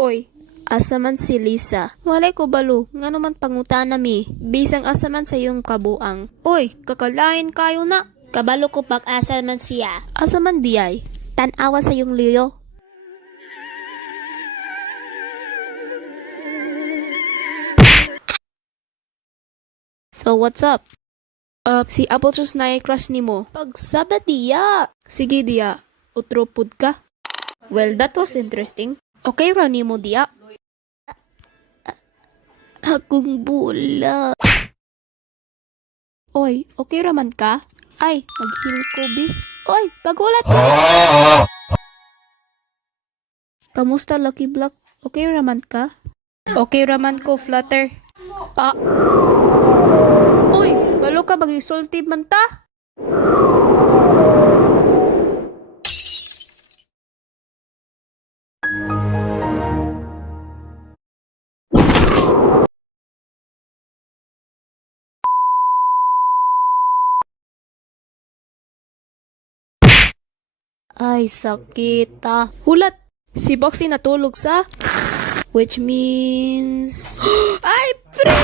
Oy, asa man si Lisa? Walay ko balo, nga naman pangutana mi. Bisang asa man sa iyong kabuang. Oy, kakalain kayo na. Kabalo ko pag-asa man siya. Asa man diyay? Tanawa sa iyong liyo. So what's up? Si Apple Juice na crush ni mo. Pagsabat diya. Sige diya, utropod ka. Well, that was interesting. Okay ra ni mo diya. Akong bula. Oy, okay ra man ka? Ay, maghil ko bi. Oy, pagulat. Kamusta Lucky Block? Okay ra man ka? Okay ra man ko Flutter. Ah. Uy, balo ka magisulti man ta? Ay, sakit ah. Hulat! Si Boxy natulog sa... Which means... Ay, pre!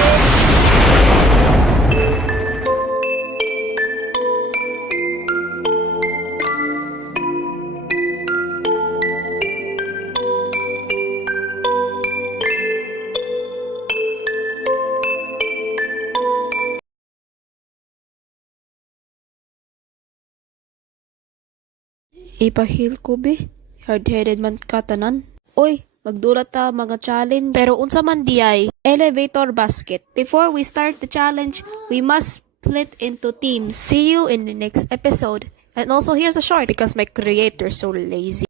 Ipahil ko be. Hard-headed man ka tanan. Oy, magdulat ta mga challenge. Pero unsa man diay? Elevator basket. Before we start the challenge, we must split into teams. See you in the next episode. And also here's a short because my creator so lazy.